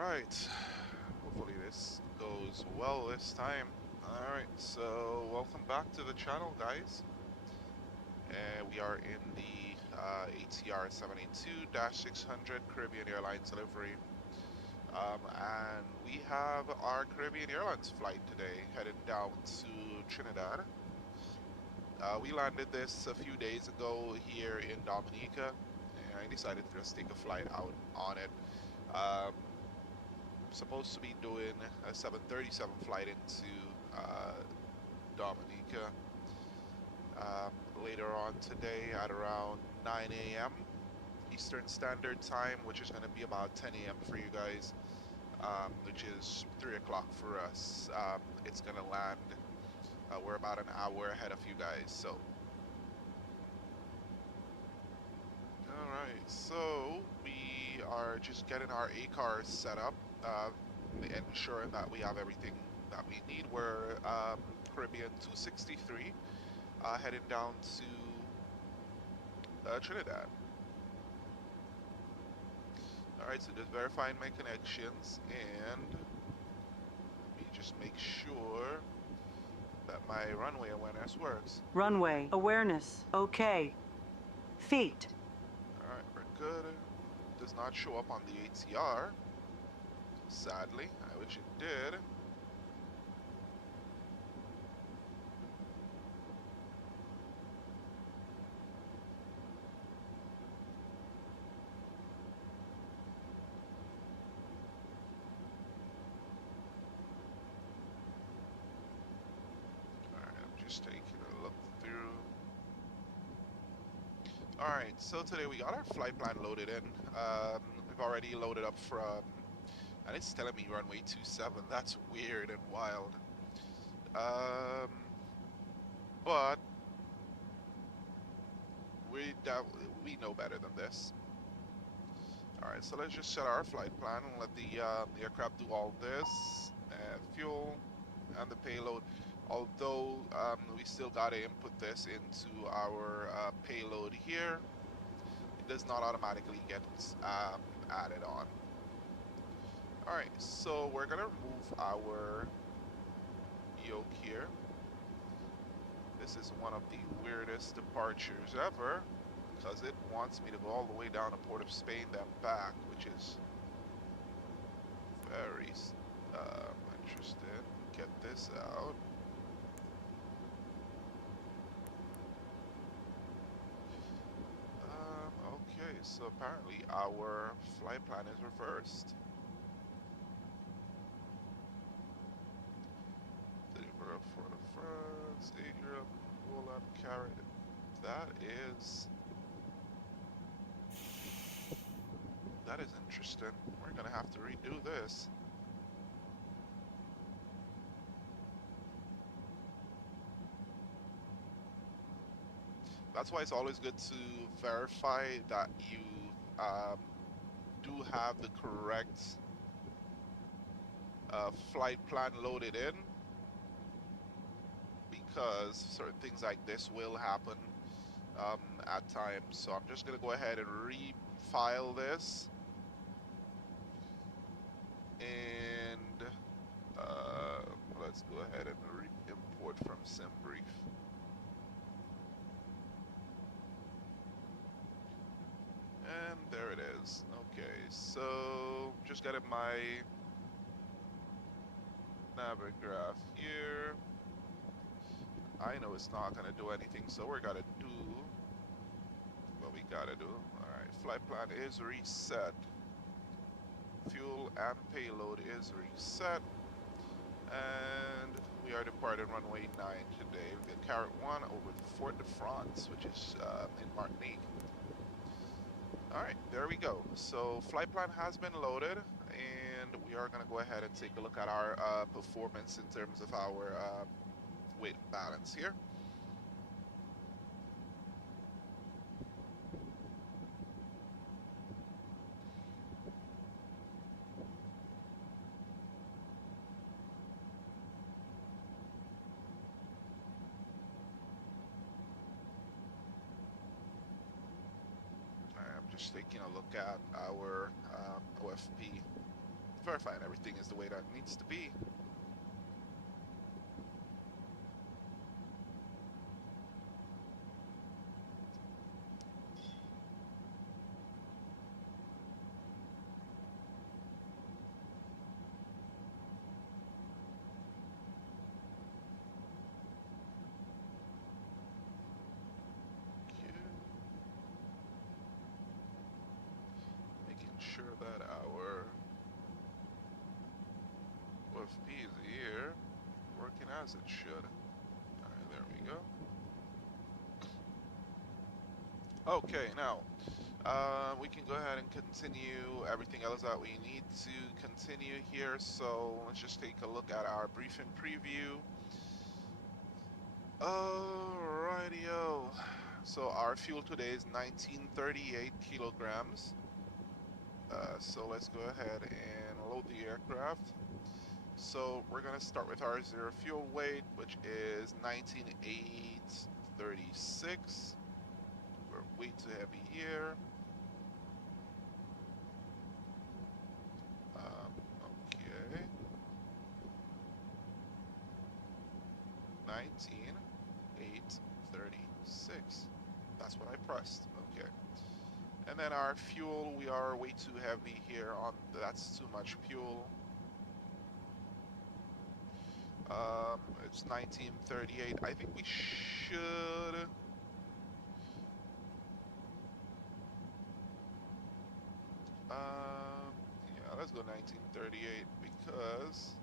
Alright, hopefully this goes well this time. Alright, so welcome back to the channel, guys. We are in the ATR 782-600 Caribbean Airlines delivery. And we have our Caribbean Airlines flight today, headed down to Trinidad. We landed this a few days ago here in Dominica, and I decided to just take a flight out on it. Um, Supposed to be doing a 737 flight into Dominica later on today at around 9 a.m. Eastern Standard Time, which is going to be about 10 a.m. for you guys, which is 3 o'clock for us. It's going to land, we're about an hour ahead of you guys, so. Alright, so we are just getting our A-cars set up, ensuring that we have everything that we need. We're Caribbean 263, heading down to Trinidad. Alright, so just verifying my connections, and let me just make sure that my runway awareness works. Runway awareness. Okay. Feet. Alright, we're good. Does not show up on the ATR. Sadly, I wish it did. Alright, I'm just taking a look through. Alright, so today we got our flight plan loaded in. We've already loaded up from, and it's telling me runway 27. That's weird and wild. But we know better than this. Alright, so let's just set our flight plan and let the aircraft do all this. Fuel and the payload. Although we still got to input this into our payload here, it does not automatically get added on. Alright, so we're going to remove our yoke here. This is one of the weirdest departures ever, because it wants me to go all the way down to Port of Spain, then back, which is very interesting. Get this out. Okay, so apparently our flight plan is reversed. Deliver for the France, Adria, roll up, carry. That is interesting. We're gonna have to redo this. That's why it's always good to verify that you do have the correct flight plan loaded in, because certain things like this will happen at times. So I'm just gonna go ahead and refile this, and let's go ahead and import from SimBrief. And there it is. Okay, so just getting my Navigraph here. I know it's not gonna do anything, so we're gonna do what we gotta do. Alright, flight plan is reset. Fuel and payload is reset. And we are departing runway 9 today. We get Carrot 1 over to Fort de France, which is in Martinique. Alright, there we go. So flight plan has been loaded, and we are going to go ahead and take a look at our performance in terms of our weight balance here. I'm just taking a look at our OFP verifying everything is the way that it needs to be. Making sure that our OFP is here, working as it should. Alright, there we go. Okay, now, we can go ahead and continue everything else that we need to continue here. So let's just take a look at our briefing preview. Alrighty-o. So our fuel today is 1938 kilograms. So let's go ahead and load the aircraft. So we're gonna start with our zero fuel weight, which is 19,836. We're way too heavy here. Okay. 19,836. That's what I pressed. Okay. And then our fuel, we are way too heavy here on, that's too much fuel. It's 1938. I think we should. Yeah, let's go 1938 because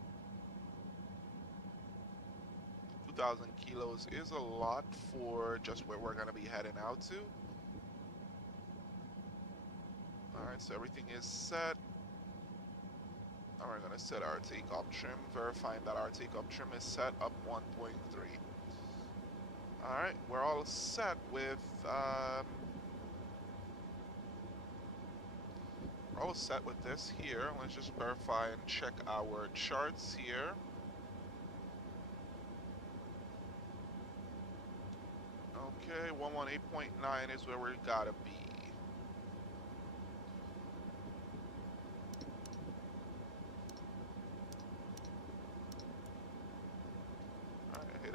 2,000 kilos is a lot for just where we're gonna be heading out to. Alright, so everything is set. Now we're gonna set our takeoff trim, verifying that our takeoff trim is set up 1.3. Alright, we're all set with we're all set with this here. Let's just verify and check our charts here. Okay, 118.9 is where we gotta be.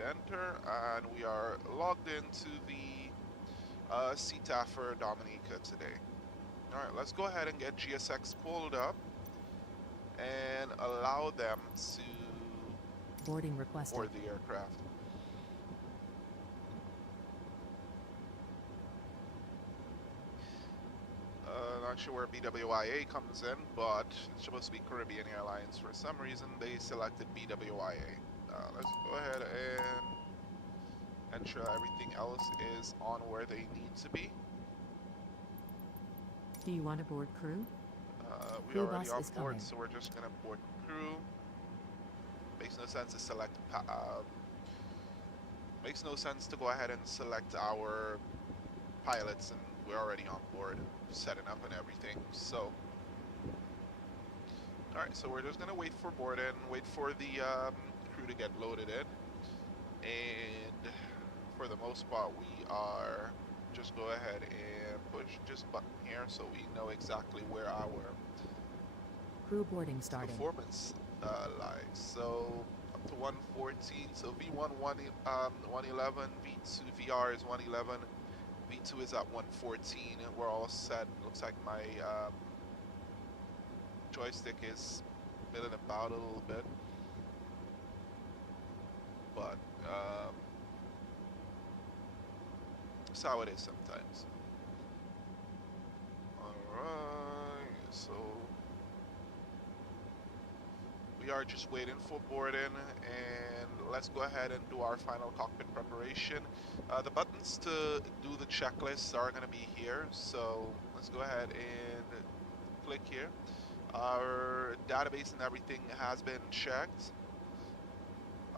Enter, and we are logged into the CTAF for Dominica today. Alright, let's go ahead and get GSX pulled up and allow them to boarding requested. board the aircraft. Not sure where BWIA comes in, but it's supposed to be Caribbean Airlines. For some reason, they selected BWIA. Let's go ahead and ensure everything else is on where they need to be. Do you want to board crew? We Crew already bus on is board, coming. so we're just gonna board crew. Makes no sense to select. Makes no sense to go ahead and select our pilots, and we're already on board, setting up and everything. So, all right, so we're just gonna wait for boarding, wait for the crew to get loaded in, and for the most part, we are just go ahead and push just button here, so we know exactly where our Crew boarding starting. performance lies. So up to 114. So V1 111, V2 VR is 111, V2 is at 114. We're all set. Looks like my joystick is milling about a little bit, but that's how it is sometimes. Alright, so we are just waiting for boarding, and let's go ahead and do our final cockpit preparation. The buttons to do the checklist are going to be here, so let's go ahead and click here. Our database and everything has been checked.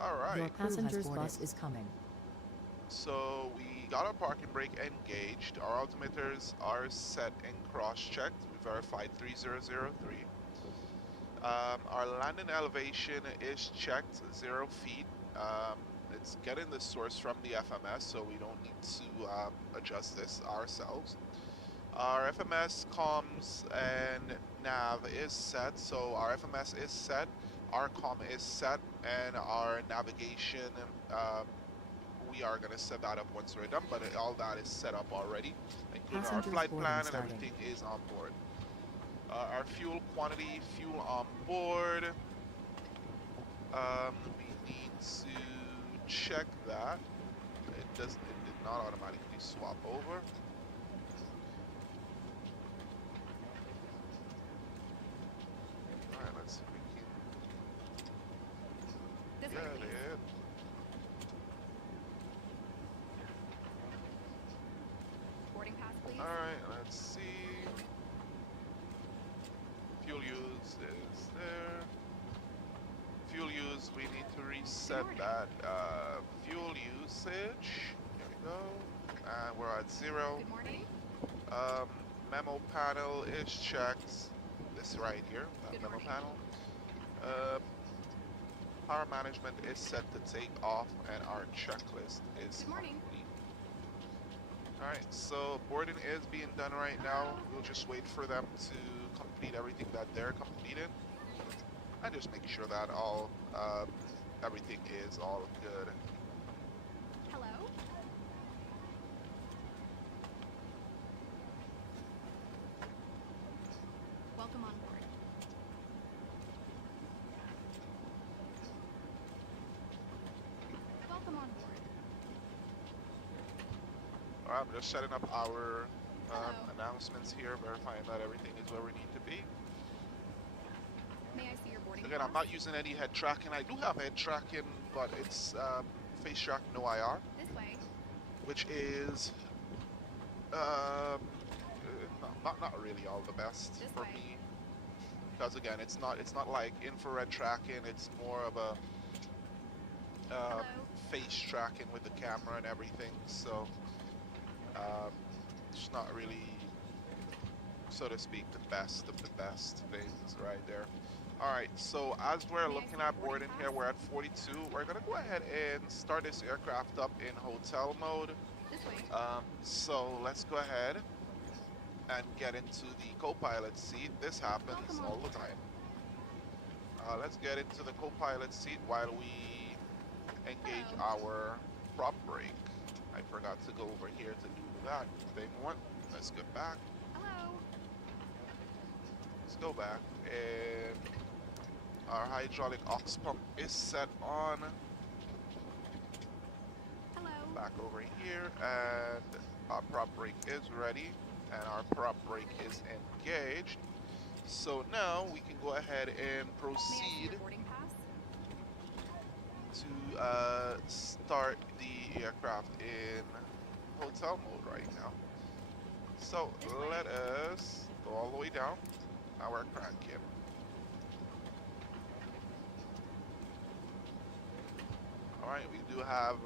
Alright. Your passenger's bus is coming. So we got our parking brake engaged. Our altimeters are set and cross-checked. We verified 3003. Our landing elevation is checked 0 feet. It's getting the source from the FMS, so we don't need to adjust this ourselves. Our FMS comms and nav is set, so our FMS is set, our comm is set, and our navigation, um, we are going to set that up once we're done, but all that is set up already, including our Passengers flight boarding plan and starting. everything is on board. Our fuel quantity, fuel on board, we need to check that. It did not automatically swap over. Alright, let's see if we This can way, get please. it. Boarding pass, please. Alright, let's see. Fuel use is there. Fuel use, we need to reset morning. that fuel usage. Here we go. And we're at 0. Good morning. Memo panel is checked. This right here, that Good memo morning. panel. Power management is set to take off, and our checklist is Good morning. complete. Alright, so boarding is being done right now. Hello. We'll just wait for them to complete everything that they're completing. And just make sure that all everything is all good. Hello. Welcome on board. Welcome on board. Alright, I'm just setting up our Hello. announcements here, verifying that everything is where we need to be. May I see your boarding Again, pass? I'm not using any head tracking. I do have head tracking, but it's face track, no IR, This way. which is um, not really all the best This for way. me. Because again, it's not like infrared tracking. It's more of a Hello. face tracking with the camera and everything. So it's not really, so to speak, the best of the best things right there. All right, so as we're May I looking see your at boarding boarding here, pass? we're at 42. We're gonna go ahead and start this aircraft up in hotel mode. This way. So let's go ahead and get into the co-pilot seat. This happens Welcome on all the board. time. Let's get into the co-pilot seat while we engage Hello. our prop brake. I forgot to go over here to do that thing one. Let's get back. Hello. Let's go back, and our hydraulic aux pump is set on. Hello. Back over here, and our prop brake is ready, and our prop brake is engaged. So now we can go ahead and May I see proceed your boarding pass? to start the aircraft in hotel mode right now. So This way. let us go all the way down. Now we're cranking. All right, we do have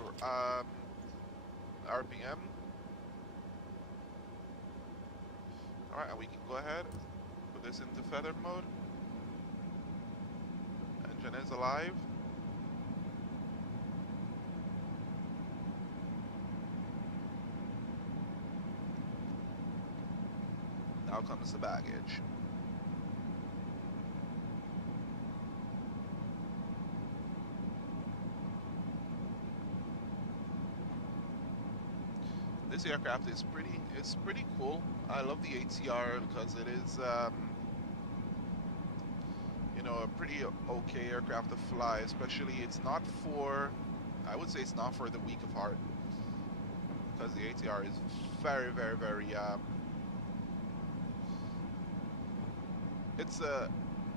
RPM. All right, and we can go ahead, put this into feather mode. Engine is alive. Now comes the baggage. This aircraft is pretty cool. I love the ATR because it is you know, a pretty okay aircraft to fly, especially it's not for, I would say it's not for the weak of heart, because the ATR is very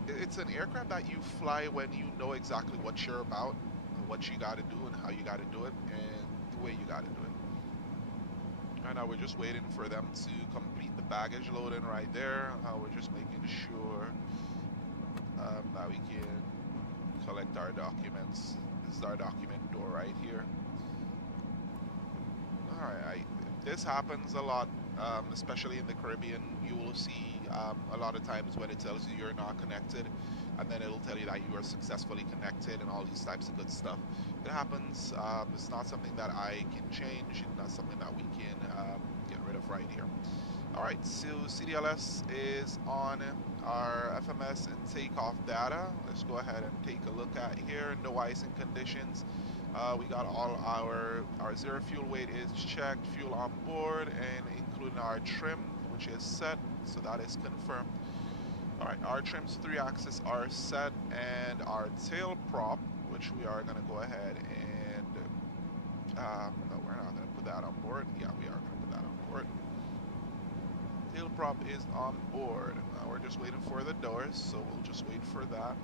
it's an aircraft that you fly when you know exactly what you're about, and what you got to do, and how you got to do it, and the way you got to do it. Right now we're just waiting for them to complete the baggage loading right there. We're just making sure that we can collect our documents. This is our document door right here. Alright, this happens a lot, especially in the Caribbean. You will see a lot of times when it tells you you're not connected. and then it'll tell you that you are successfully connected and all these types of good stuff. It happens. It's not something that I can change, and not something that we can get rid of right here. All right, so CDLS is on our FMS and takeoff data. Let's go ahead and take a look at here. No icing conditions. We got all our zero fuel weight is checked, fuel on board, and including our trim, which is set, so that is confirmed. All right, our trims 3-axis are set, and our tail prop, which we are going to go ahead and no, we're not going to put that on board. Yeah, we are going to put that on board. Tail prop is on board. We're just waiting for the doors, so we'll just wait for that.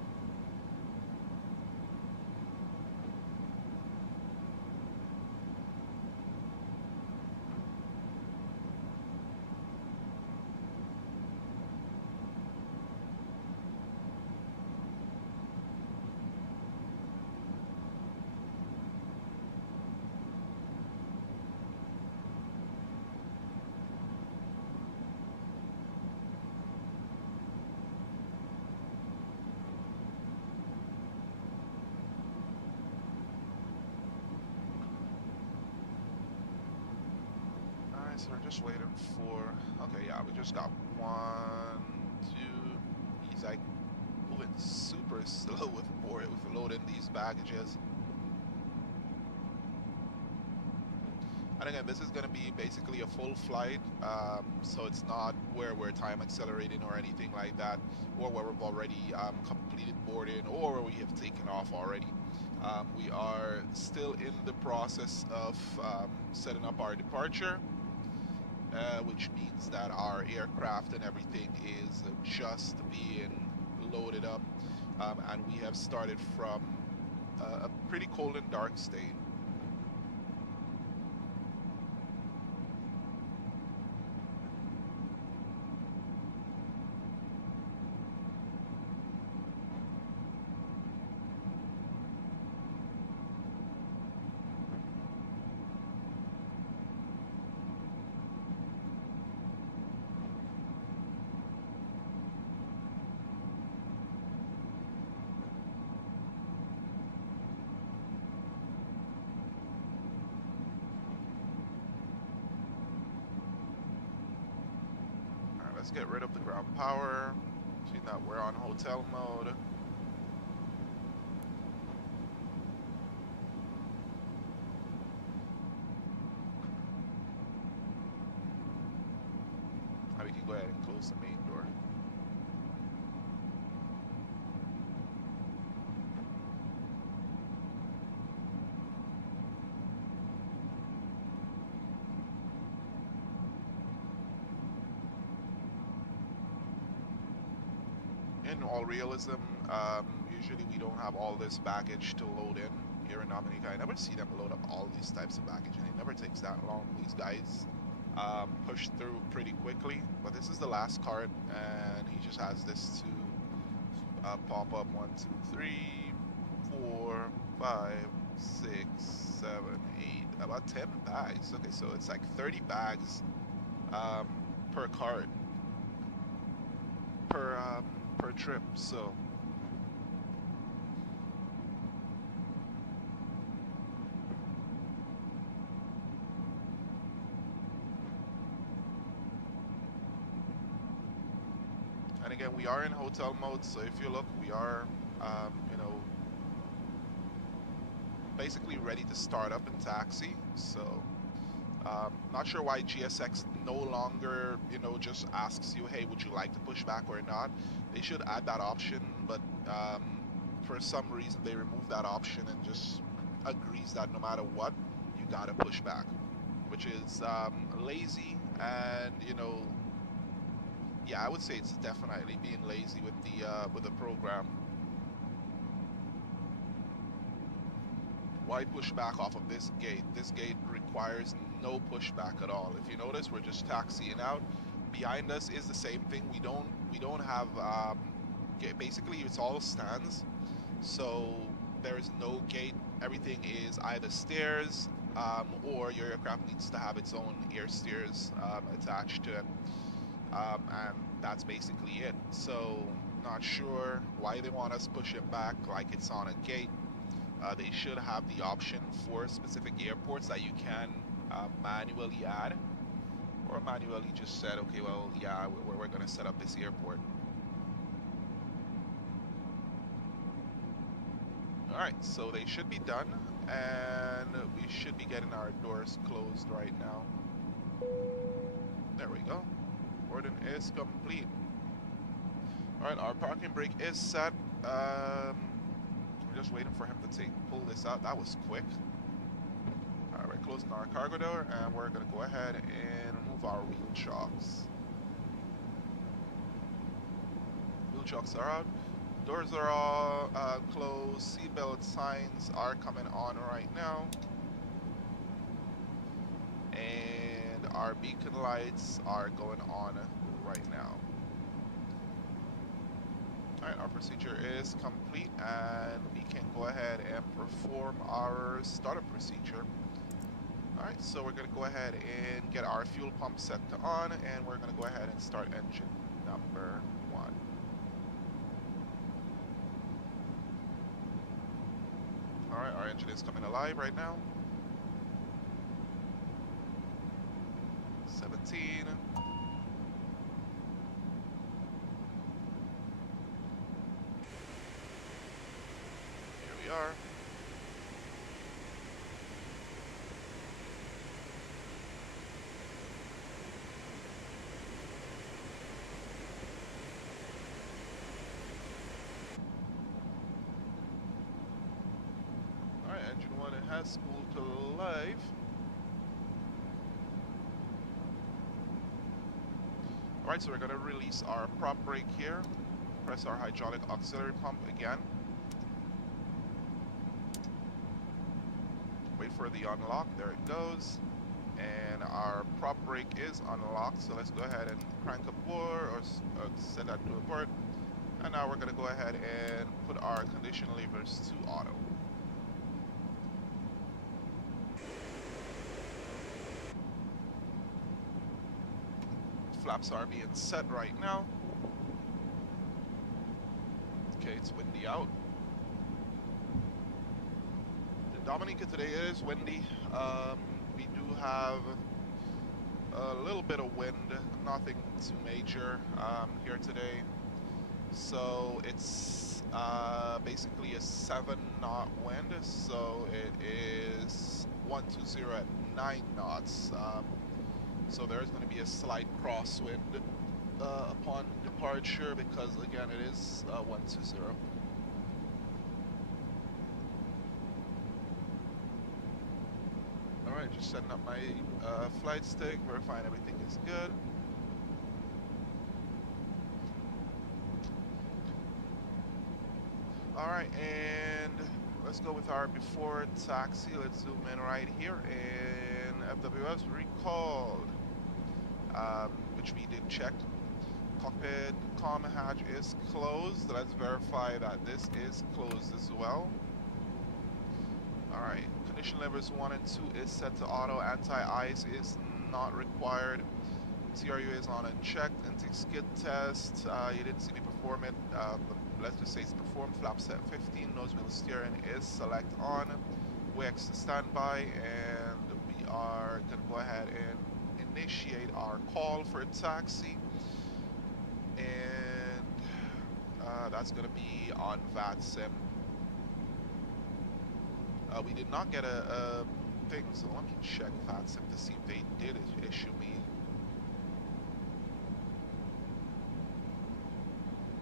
So we're just waiting for, okay, yeah, we just got 1, 2, he's like moving super slow with loading these baggages. And again, this is going to be basically a full flight, so it's not where we're time accelerating or anything like that, or where we've already completed boarding, or where we have taken off already. We are still in the process of setting up our departure. Which means that our aircraft and everything is just being loaded up, and we have started from a pretty cold and dark state. Let's get rid of the ground power. See that we're on hotel mode. Now we can go ahead and close the main door. In all realism, usually we don't have all this baggage to load in here in Dominica. I never see them load up all these types of baggage, and it never takes that long. These guys push through pretty quickly, but this is the last cart, and he just has this to pop up 1, 2, 3, 4, 5, 6, 7, 8, about 10 bags. Okay, so it's like 30 bags per cart per trip. So and again, we are in hotel mode, so if you look, we are you know, basically ready to start up and taxi. So not sure why GSX no longer, you know, just asks you, hey, would you like to push back or not? They should add that option, but for some reason they removed that option and just agrees that no matter what, you gotta push back, which is lazy. And you know, yeah, I would say it's definitely being lazy with the program. Why push back off of this gate? This gate requires no pushback at all. If you notice, we're just taxiing out. Behind us is the same thing. We don't have basically it's all stands, so there is no gate. Everything is either stairs or your aircraft needs to have its own air stairs attached to it, and that's basically it. So Not sure why they want us pushing back like it's on a gate. They should have the option for specific airports that you can manually add, or manually just said, okay, well, yeah, we're going to set up this airport. All right, so they should be done, and we should be getting our doors closed right now. There we go. Boarding is complete. All right, our parking brake is set. We're just waiting for him to pull this out. That was quick. All right, we're closing our cargo door, and we're gonna go ahead and remove our wheel chocks. Wheel chocks are out. Doors are all closed. Seatbelt signs are coming on right now. And our beacon lights are going on right now. Alright, our procedure is complete, and we can go ahead and perform our startup procedure. Alright, so we're going to go ahead and get our fuel pump set to on, and we're going to go ahead and start engine number 1. Alright, our engine is coming alive right now. 17. Here we are. Alright, engine 1 has spooled to live. Alright, so we're going to release our prop brake here. Press our hydraulic auxiliary pump again. Wait for the unlock. There it goes. And our prop brake is unlocked. So let's go ahead and crank aboard, or set that to abort. And now we're going to go ahead and put our condition levers to auto. Flaps are being set right now. Okay, it's windy out. In Dominica today is windy. We do have a little bit of wind, nothing too major here today. So it's basically a 7-knot wind. So it is 120 at 9 knots. So there's going to be a slight crosswind upon departure, because again it is 120. Alright, just setting up my flight stick, verifying everything is good. Alright, and let's go with our before taxi. Let's zoom in right here, and FWS recalled, which we did check. Cockpit comm hatch is closed. Let's verify that this is closed as well. Alright, condition levers 1 and 2 is set to auto. Anti-ice is not required. TRU is on and checked. Intake skid test, you didn't see me perform it. Let's just say it's performed. Flap set 15, nose wheel steering is select on. WX to standby, and we are going to go ahead and initiate our call for a taxi. And that's going to be on VATSIM. We did not get a thing, so let me check VATSIM to see if they did issue me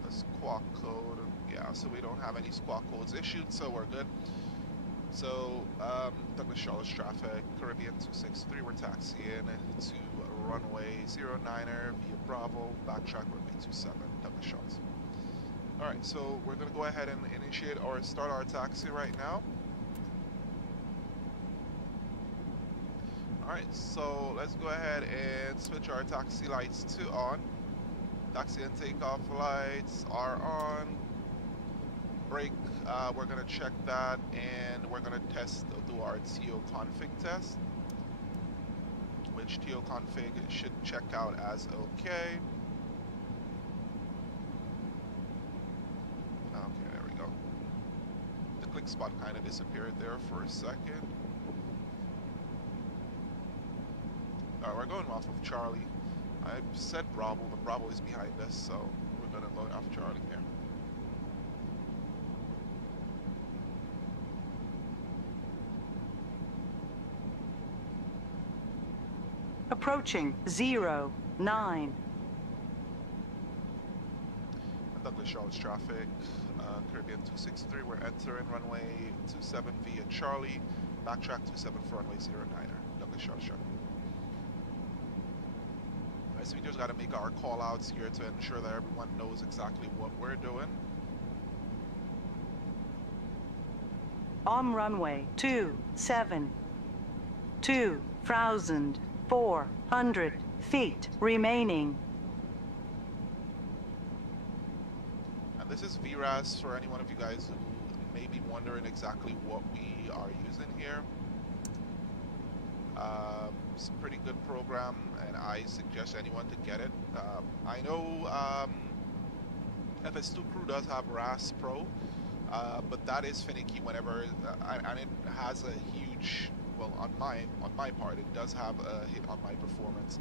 a squawk code. Yeah, so we don't have any squawk codes issued, so we're good. So, Douglas Charles traffic, Caribbean 263, we're taxiing to runway 09er via Bravo, backtrack runway 27, Douglas Charles. Alright, so we're going to go ahead and initiate or start our taxi right now. Alright, so let's go ahead and switch our taxi lights to on. Taxi and takeoff lights are on. Brake, we're going to check that, and we're going to do our TO config test, which TO config should check out as okay. check spot kind of disappeared there for a second. Alright, we're going off of Charlie. I said Bravo, but Bravo is behind us, so we're gonna go off Charlie here. Approaching 09. Douglas Charles traffic, Caribbean 263, we're entering runway 27 via Charlie, backtrack 27 for runway 09er, Douglas Charles traffic. Alright, so we just got to make our call outs here to ensure that everyone knows exactly what we're doing. On runway 27. 2,400 feet remaining. And this is VRAS for any one of you guys who may be wondering exactly what we are using here. It's a pretty good program, and I suggest anyone to get it. I know FS2 Crew does have RAS Pro, but that is finicky whenever, and it has a huge, well, on my part, it does have a hit on my performance.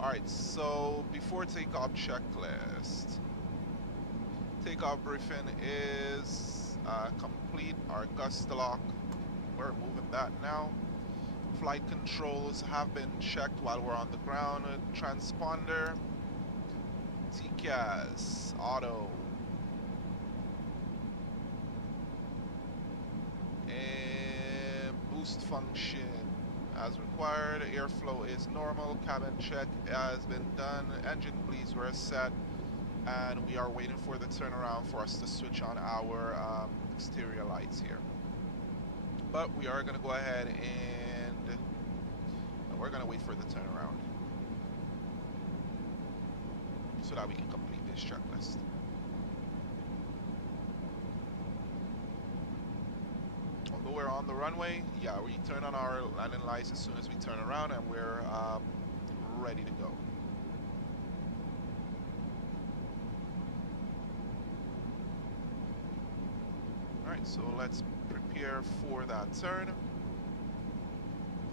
All right, so before takeoff checklist, takeoff briefing is complete. Our gust lock, we're moving that now. Flight controls have been checked while we're on the ground. Transponder, TCAS, auto, and boost function as required. Airflow is normal. Cabin check has been done. Engine bleeds were set, and we are waiting for the turnaround for us to switch on our exterior lights here. But we are going to go ahead and we're going to wait for the turnaround so that we can complete this checklist. Although we're on the runway, yeah, we turn on our landing lights as soon as we turn around, and we're ready to go. Alright, so let's prepare for that turn.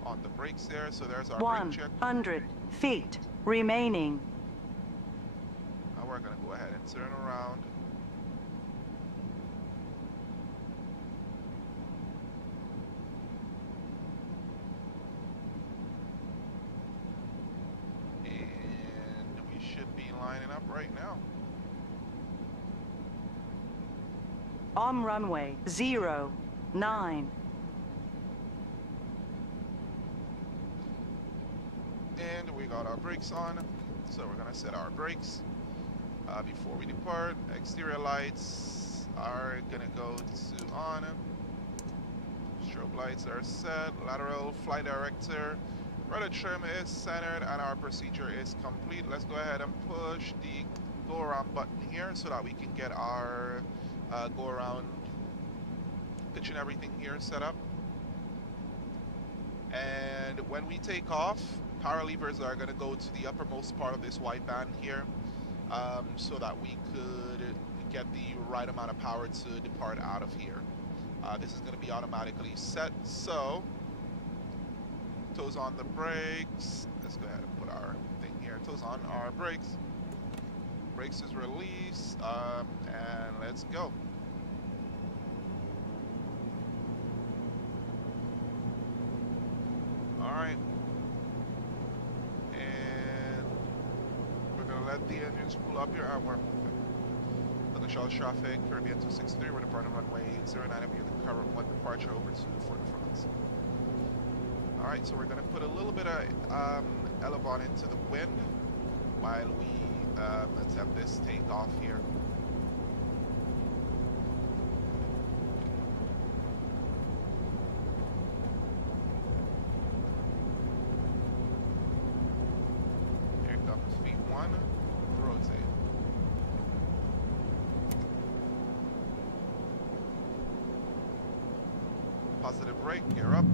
On the brakes there, so there's our brake check. 100 feet remaining. Now we're going to go ahead and turn around. And we should be lining up right now. On runway 09. And we got our brakes on, so we're gonna set our brakes before we depart. Exterior lights are gonna go to on. Strobe lights are set. Lateral flight director, rudder trim is centered, and our procedure is complete. Let's go ahead and push the go around button here so that we can get our go around pitch and everything here set up. And when we take off, power levers are going to go to the uppermost part of this white band here, so that we could get the right amount of power to depart out of here. This is going to be automatically set, so toes on the brakes. Let's go ahead and put our thing here. Toes on our brakes. Brakes is released, and let's go. All right. Let the engines cool up here, and we're moving. Douglas Charles traffic, Caribbean 263, we're departing runway 09 via the current one departure over to Fort de France. Alright, so we're going to put a little bit of elevon into the wind while we attempt this takeoff here. Here comes V1. Rotate. Positive brake, gear up.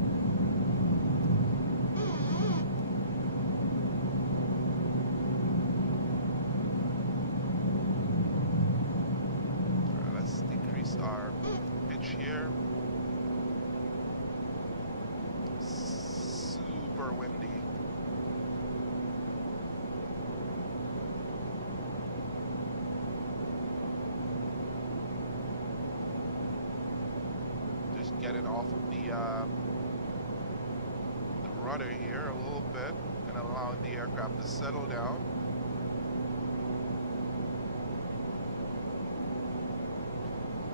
Alright, let's decrease our pitch here. super windy. Just getting off of the rudder here a little bit and allowing the aircraft to settle down.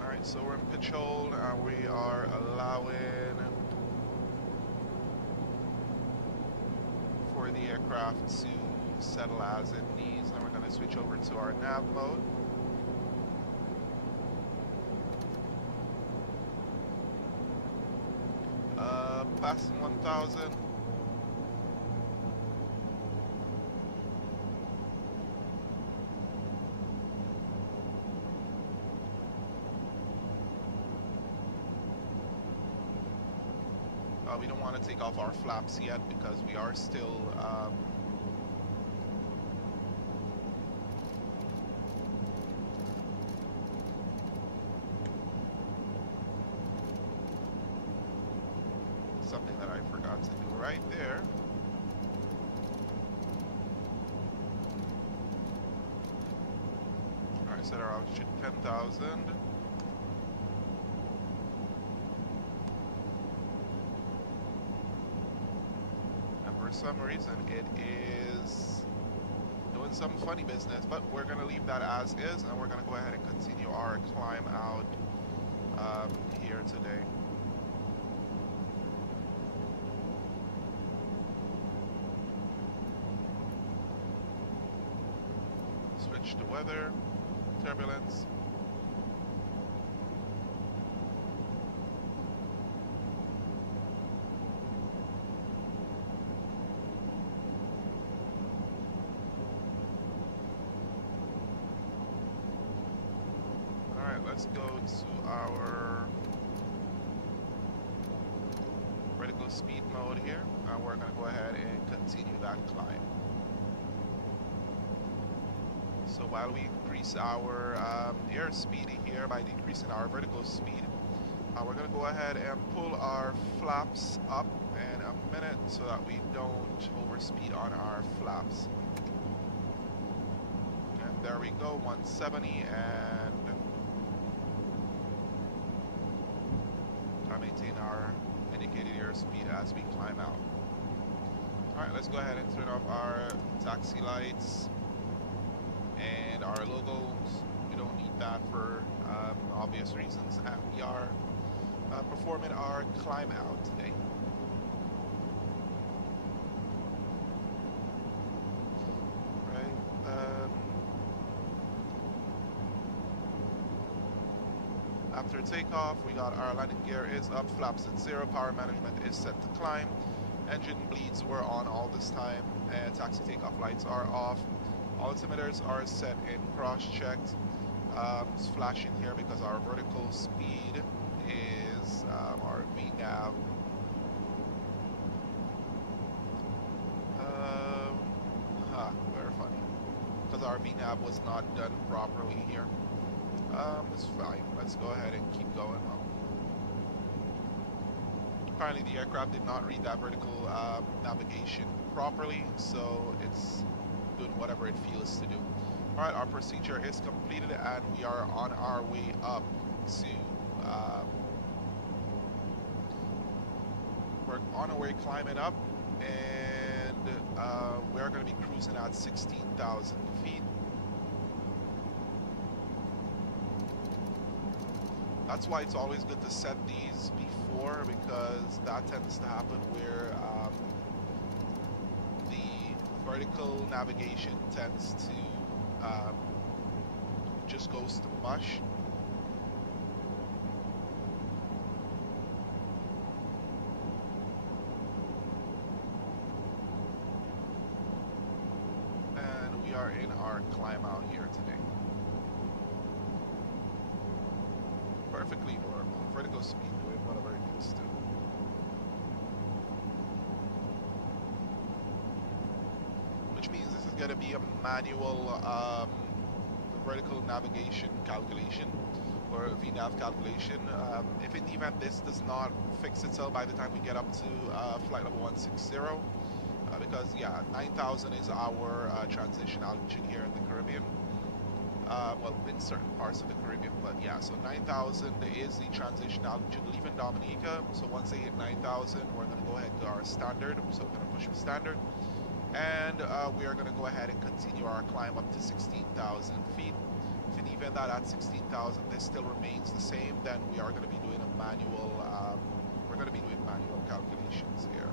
Alright, so we're in pitch hold and we are allowing for the aircraft to settle as it needs. Now we're going to switch over to our nav mode. Passing 1,000. We don't want to take off our flaps yet because we are still something that I forgot to do right there. Alright, set our altitude 10,000. For some reason it is doing some funny business, but we're going to leave that as is and we're going to go ahead and continue our climb out here today. Switch to weather, turbulence. Let's go to our vertical speed mode here, and we're going to go ahead and continue that climb. So while we increase our airspeed here by decreasing our vertical speed, we're going to go ahead and pull our flaps up in a minute so that we don't overspeed on our flaps. And there we go, 170, and maintain our indicated airspeed as we climb out. Alright, let's go ahead and turn off our taxi lights and our logos. We don't need that for obvious reasons, and we are performing our climb out today. After takeoff, we got our landing gear is up, flaps at 0, power management is set to climb, engine bleeds were on all this time, and taxi takeoff lights are off. Altimeters are set and cross-checked. It's flashing here because our vertical speed is our VNAV. Very funny, because our VNAV was not done properly here. It's fine. Let's go ahead and keep going. Apparently the aircraft did not read that vertical navigation properly, so it's doing whatever it feels to do. Alright, our procedure is completed and we are on our way up to we're on our way climbing up, and we're going to be cruising at 16,000 feet. That's why it's always good to set these before, because that tends to happen where the vertical navigation tends to just goes to mush. And we are in our climb out here today. Perfectly normal, vertical speed doing whatever it needs to. Which means this is going to be a manual vertical navigation calculation, or VNAV calculation. If in the event this does not fix itself by the time we get up to flight level 160, because yeah, 9,000 is our transition altitude here in the Caribbean. Well, in certain parts of the Caribbean, but yeah, so 9,000 is the transition altitude leaving Dominica. So once they hit 9,000, we're going to go ahead to our standard. So we're going to push for standard, and we are going to go ahead and continue our climb up to 16,000 feet. If in the event that at 16,000 this still remains the same, then we are going to be doing a manual. We're going to be doing manual calculations here.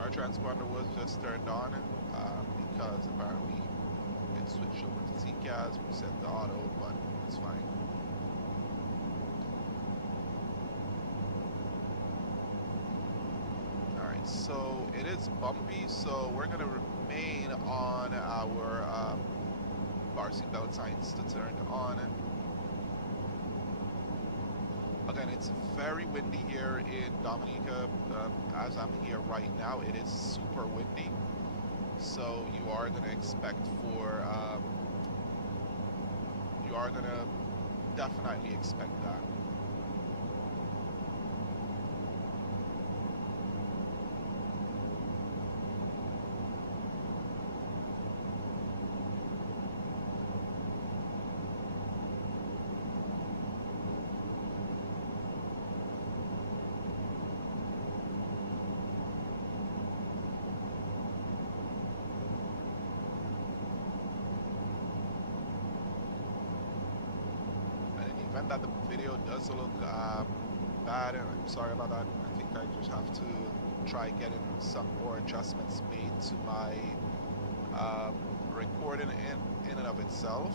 Our transponder was just turned on because apparently it switched over to TCAS, reset the auto, but it's fine. Alright, so it is bumpy, so we're going to remain on our bar seatbelt signs to turn on. Again, it's very windy here in Dominica. As I'm here right now, it is super windy. So you are going to expect for, you are going to definitely expect that. Event that the video does look bad, and I'm sorry about that. I think I just have to try getting some more adjustments made to my recording in and of itself.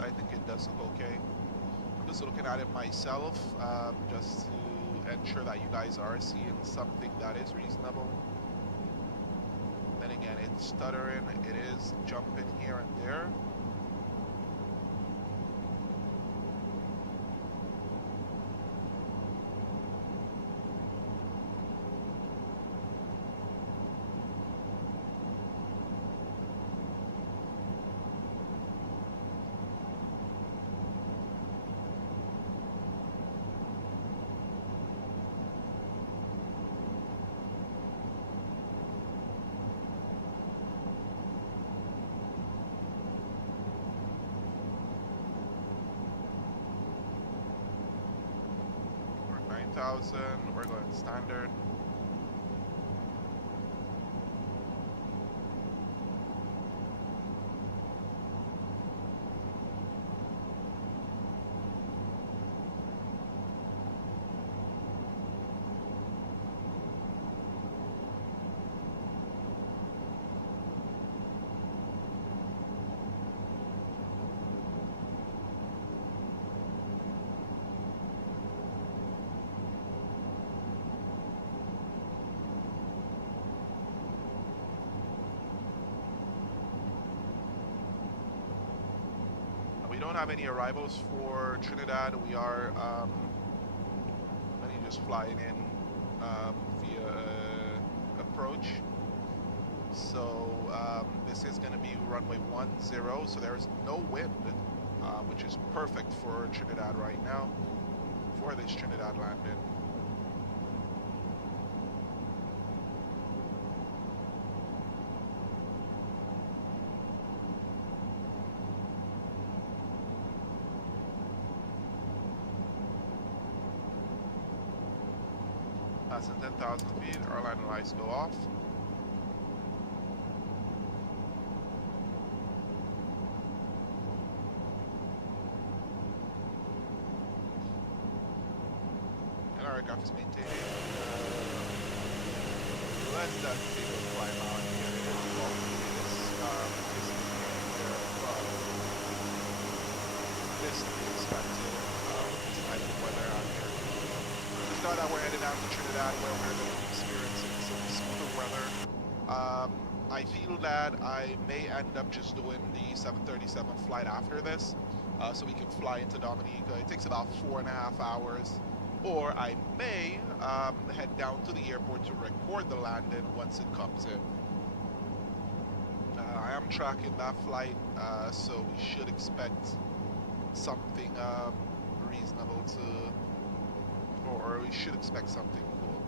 I think it does look okay. Just looking at it myself, just to ensure that you guys are seeing something that is reasonable. Then again, it's stuttering, it is jumping here and there. We're going standard. We don't have any arrivals for Trinidad. We are just flying in via approach. So this is going to be runway 10, so there's no wind, which is perfect for Trinidad right now, for this Trinidad landing. Passing 10,000 feet, our landing lights go off. And our aircraft is maintaining less than zero climb out here. It is bulky, this to be expected with this type of weather out here. Just know that we're headed down to Trinidad where we're going to be experiencing some smoother weather. I feel that I may end up just doing the 737 flight after this, so we can fly into Dominica. It takes about 4.5 hours, or I may head down to the airport to record the landing once it comes in. I am tracking that flight, so we should expect something reasonable to, or we should expect something cool.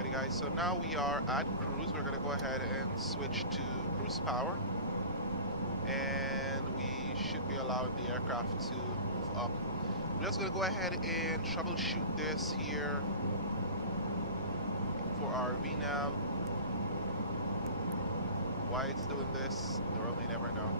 Alrighty guys, so now we are at cruise. We're gonna go ahead and switch to cruise power. And we should be allowing the aircraft to move up. We're just gonna go ahead and troubleshoot this here for our VNAV. Why it's doing this, the world may never know.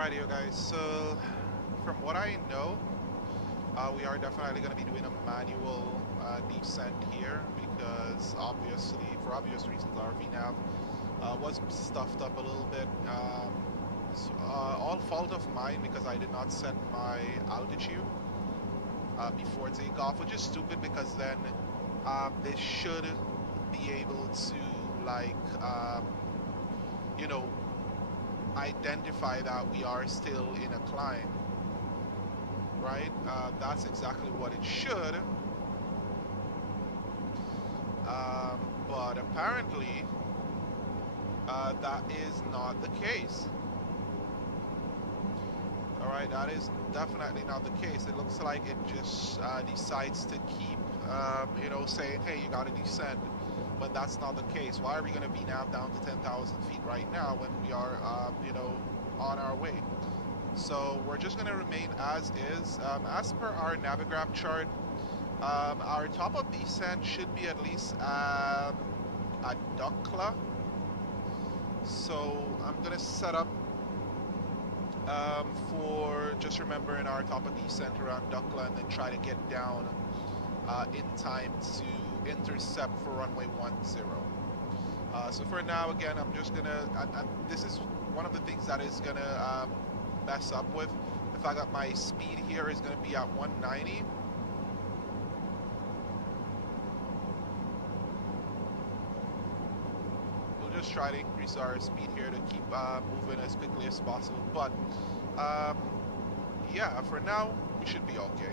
Alright, you guys. So, from what I know, we are definitely going to be doing a manual descent here because, obviously, for obvious reasons, our VNAV was stuffed up a little bit. All fault of mine because I did not set my altitude before takeoff, which is stupid because then they should be able to, like, you know, identify that we are still in a climb, right? That's exactly what it should. But apparently, that is not the case. Alright, that is definitely not the case. It looks like it just decides to keep, you know, saying, hey, you gotta descend. But that's not the case. Why are we going to be now down to 10,000 feet right now when we are, you know, on our way? So we're just going to remain as is. As per our Navigraph chart, our top of descent should be at least at Duckla. So I'm going to set up for just remembering our top of descent around Duckla and then try to get down in time to intercept for runway 10. So for now, again, I'm just gonna, this is one of the things that is gonna mess up with the fact that my speed here is gonna be at 190. We'll just try to increase our speed here to keep moving as quickly as possible. But yeah, for now, we should be okay.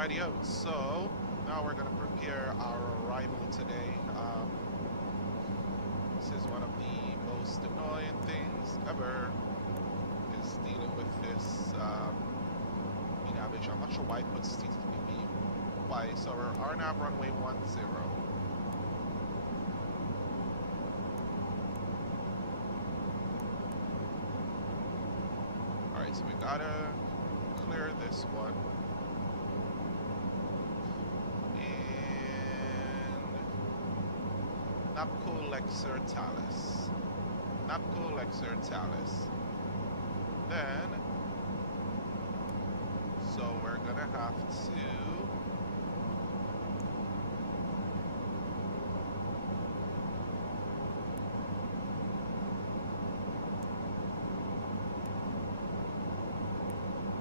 Rightio, so now we're gonna prepare our arrival today. This is one of the most annoying things ever, is dealing with this mean average. I'm not sure why it puts TTP. Why? So we're RNAV runway 10. Alright, so we gotta clear this one. Napco Lexer Talus. Napco Lexer Talus. Then, so we're gonna have to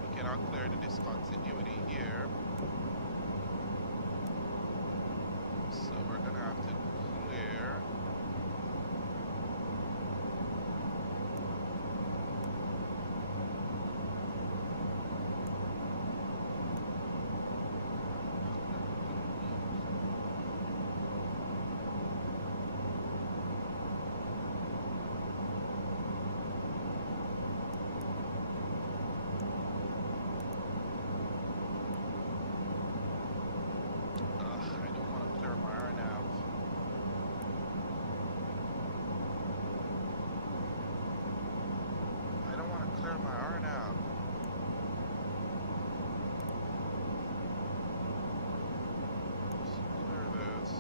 we cannot clear the discontinuity here. So we're gonna have to clear. I don't want to clear my RNAV. I don't want to clear my RNAV. Let's clear this.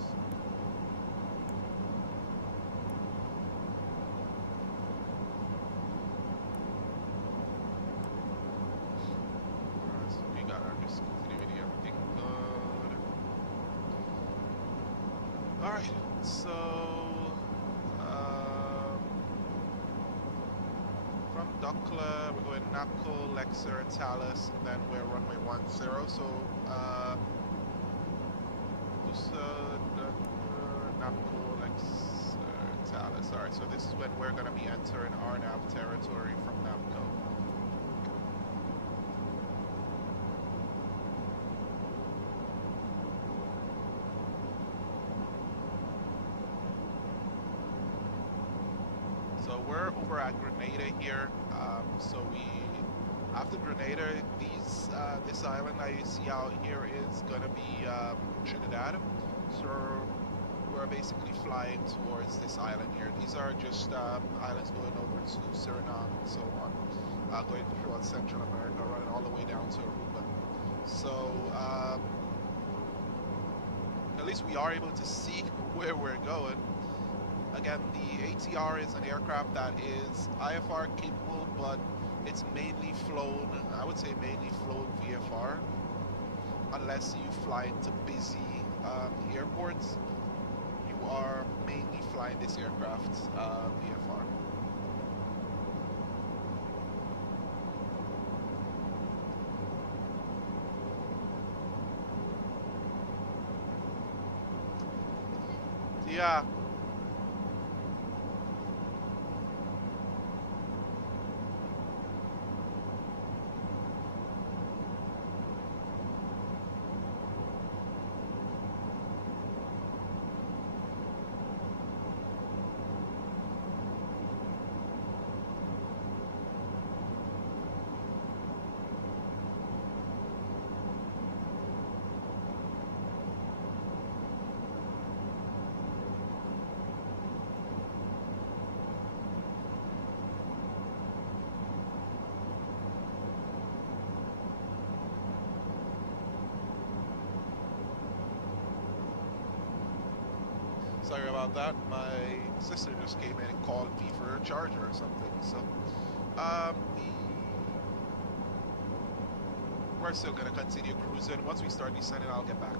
Alright, so we got our discontinuity, everything good. Alright, so from Duckla, we're going Napco, Lexer, Talus, and then we're runway 10. So just Napco, Lexer, Talus. Alright, so this is when we're going to be entering RNAV territory from Napco. So we're over at Grenada here. So we, after Grenada, this island that you see out here is gonna be Trinidad. So we're basically flying towards this island here. These are just islands going over to Suriname and so on, going throughout Central America, running all the way down to Aruba. So at least we are able to see where we're going. Again, the ATR is an aircraft that is IFR capable, but it's mainly flown, I would say mainly flown VFR, unless you fly into busy airports. You are mainly flying this aircraft VFR. Yeah. Sorry about that. My sister just came in and called me for a charger or something. So, we're still gonna continue cruising. Once we start descending, I'll get back.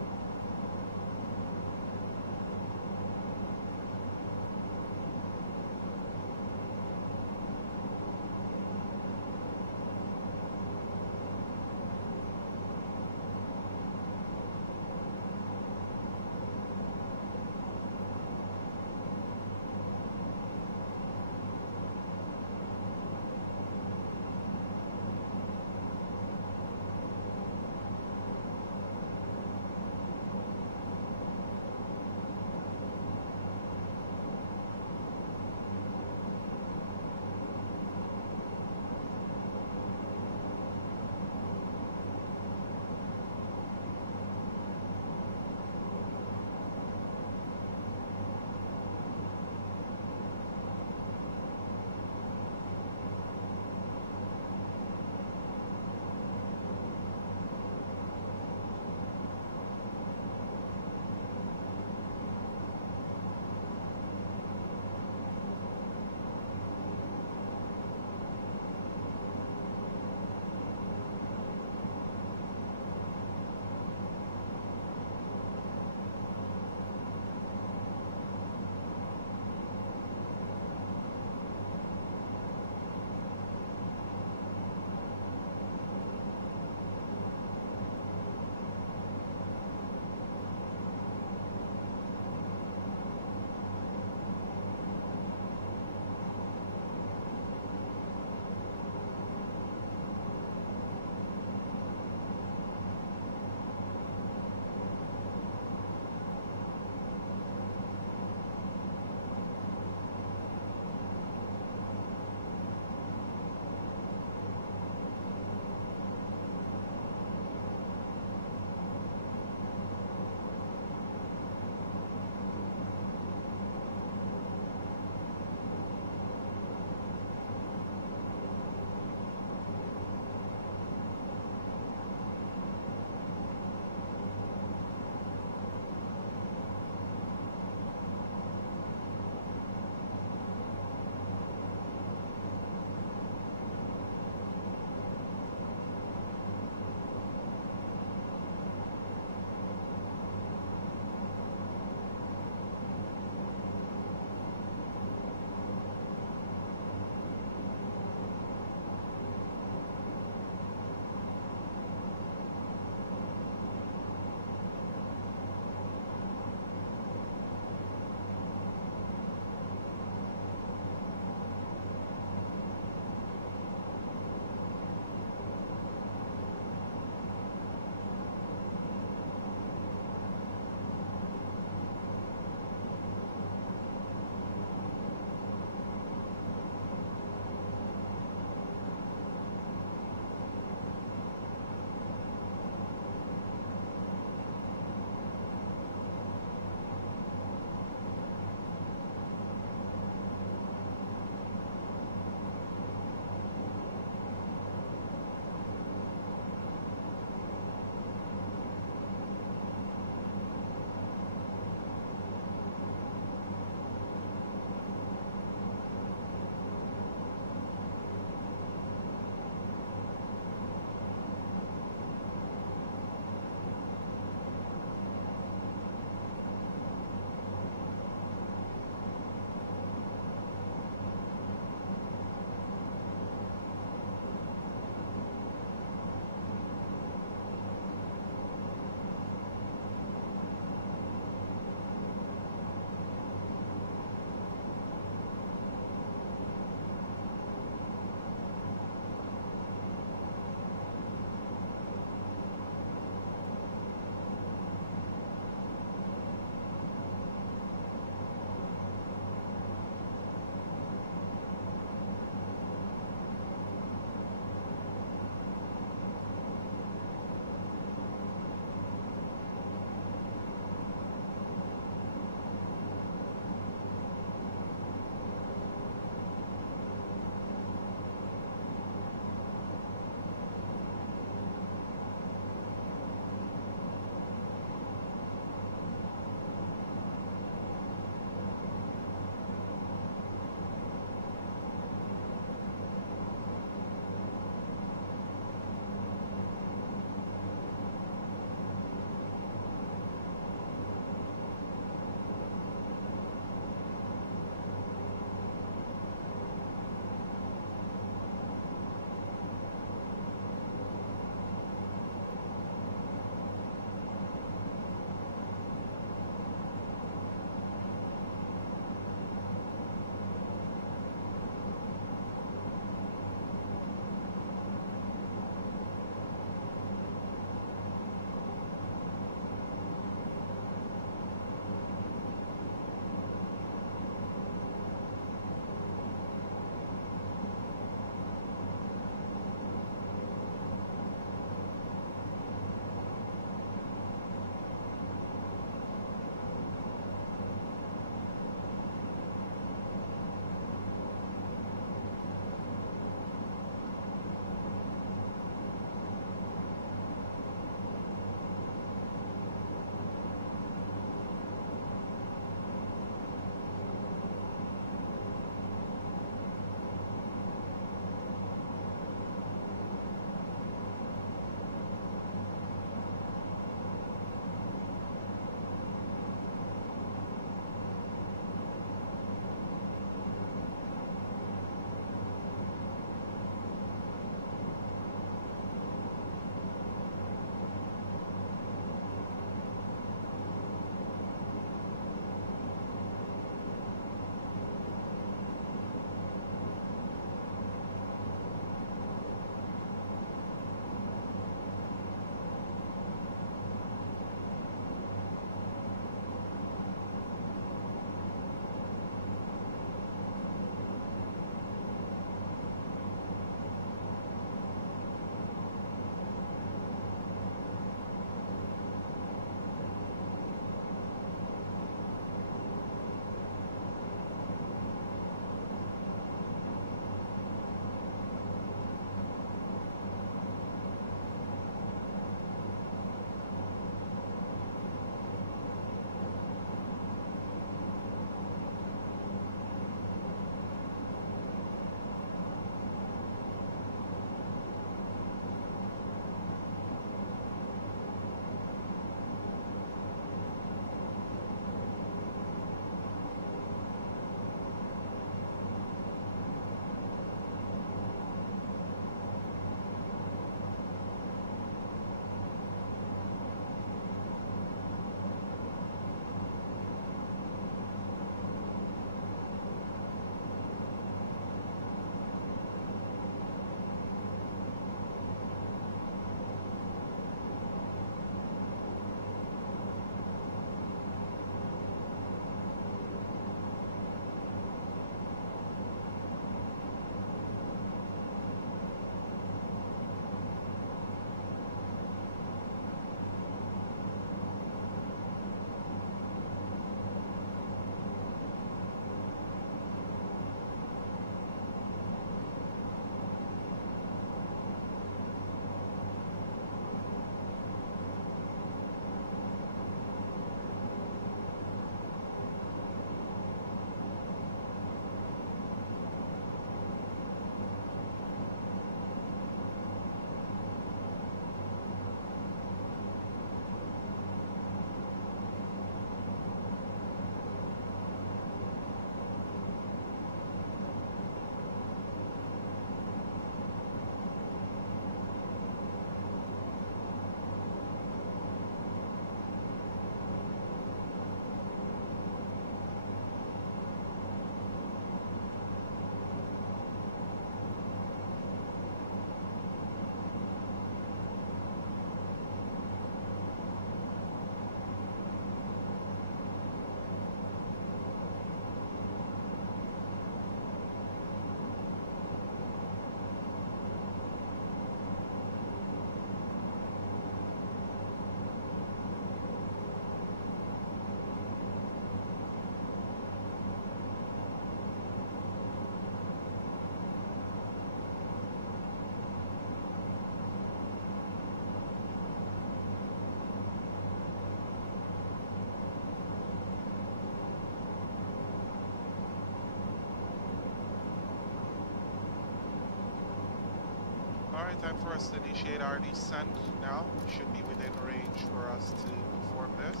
Alright, time for us to initiate our descent now. Should be within range for us to perform this.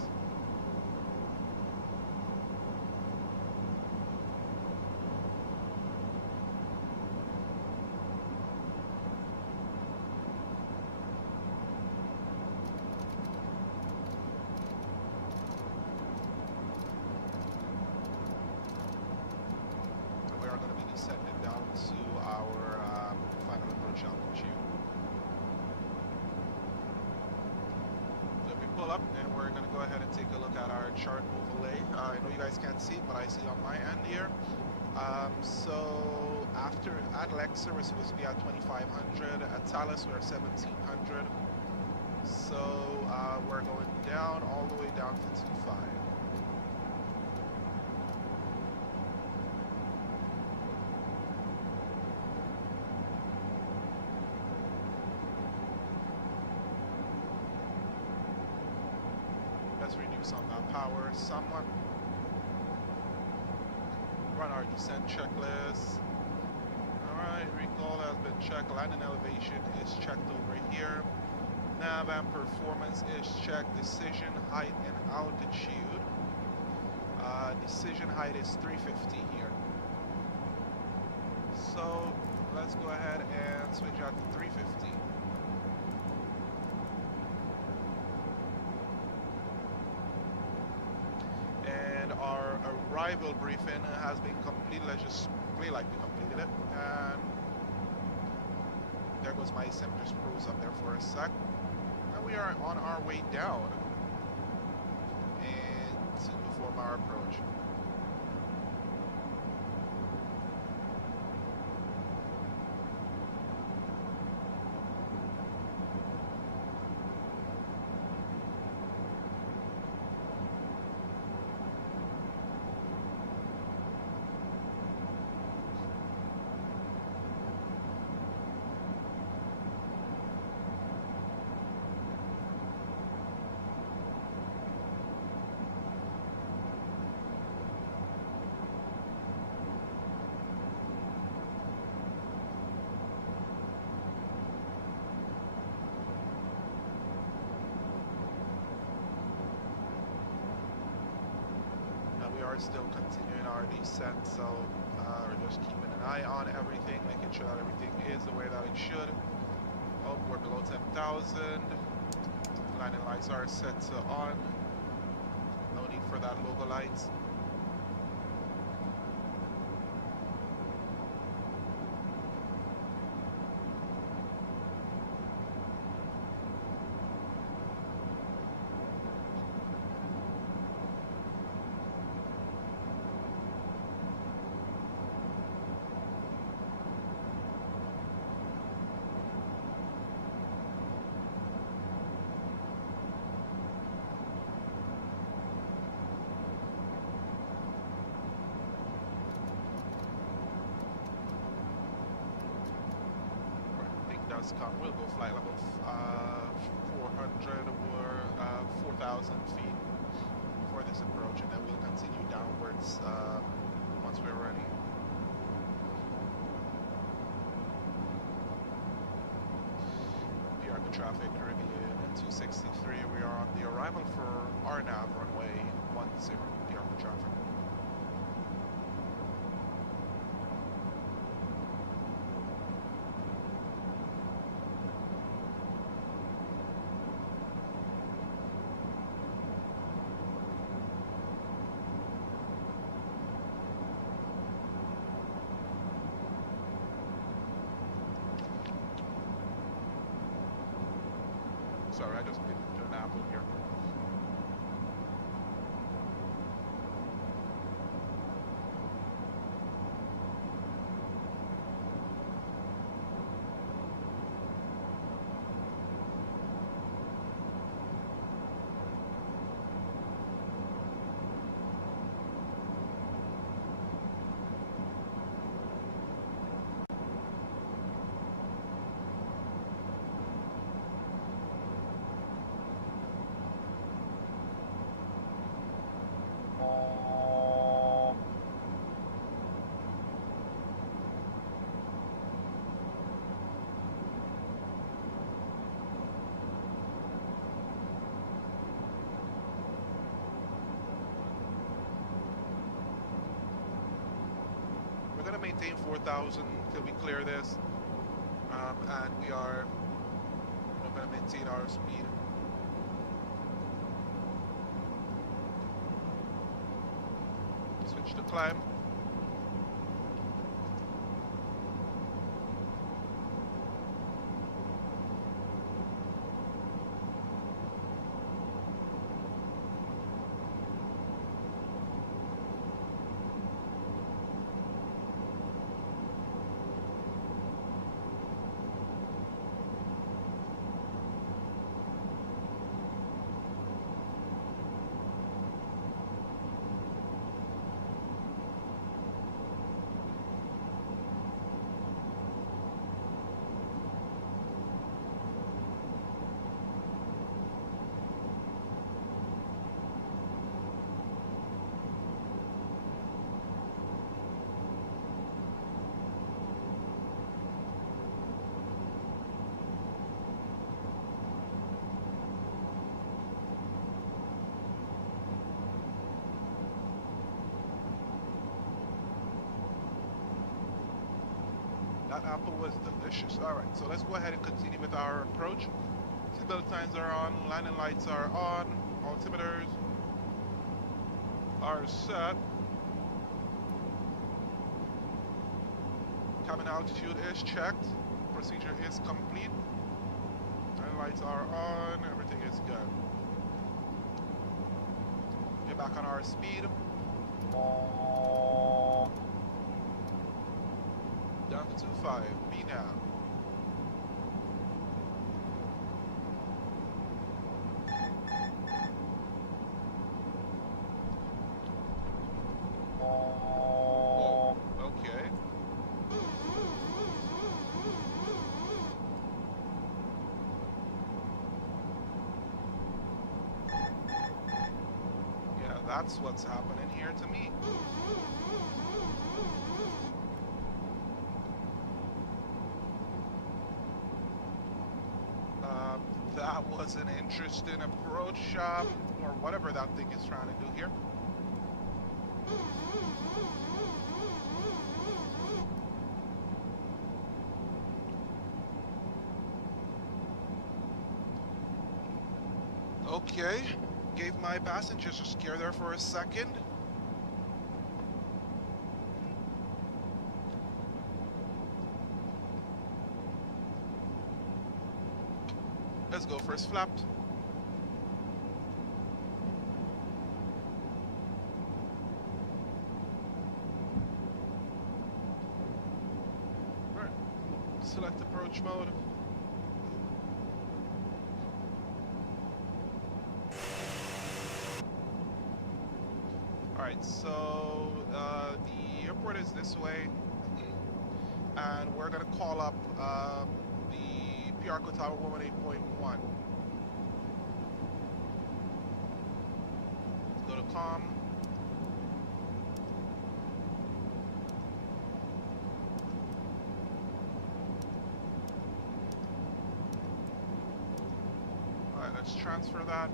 We are going to be descending down to our final approach altitude. So we pull up and we're going to go ahead and take a look at our chart overlay. I know you guys can't see it, but I see on my end here. So after at Lexa we're supposed to be at 2500, at Talis we're 1700. So we're going down all the way down to 25. Let's reduce on that power somewhat. Run our descent checklist. Alright, recall has been checked. Landing elevation is checked over here. Nav and performance is checked. Decision height and altitude. Decision height is 350 here. So let's go ahead and switch out to 350. And our arrival briefing has been completed. Let's just play like we completed it. And there goes my sim, just froze up there for a sec. And we are on our way down and to perform our approach. We are still continuing our descent, so we're just keeping an eye on everything, making sure that everything is the way that it should. Oh, we're below 10,000. Landing lights are set to on. No need for that logo lights. Come. We'll go flight level 400 or 4,000 feet for this approach, and then we'll continue downwards once we're ready. PR traffic Caribbean 263. We are on the arrival for RNAV runway 10. PR traffic. Sorry, I just did an apple here. maintain 4,000 till we clear this. And we are going to maintain our speed. Switch to climb. That apple was delicious. All right, so let's go ahead and continue with our approach. Seatbelt signs are on, landing lights are on, altimeters are set. Cabin altitude is checked. Procedure is complete. Landing lights are on, everything is good. Get back on our speed. Down to 25, be now. Whoa, okay. Yeah, that's what's happening here to me. That was an interesting approach, or whatever that thing is trying to do here. Okay, gave my passengers a scare there for a second. Let's go first flap. Alright, select approach mode. Alright, so the airport is this way, and we're gonna call up the Piarco Tower 118.1. Go to comm. Alright, let's transfer that.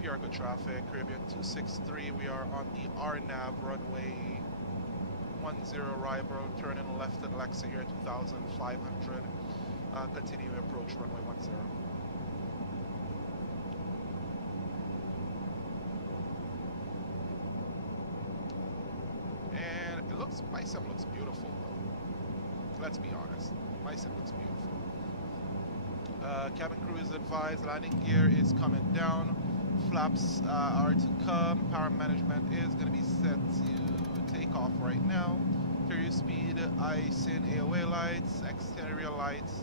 Piarco traffic, Caribbean 263, we are on the RNAV runway 10 right road, turning left at Lexa here 2500, continuing approach runway 10. And it looks, my sim looks beautiful though, let's be honest, my sim looks beautiful. Cabin crew is advised, landing gear is coming down, flaps are to come, power management is going to be set to take off right now. Carrier speed, ISIN AOA lights, exterior lights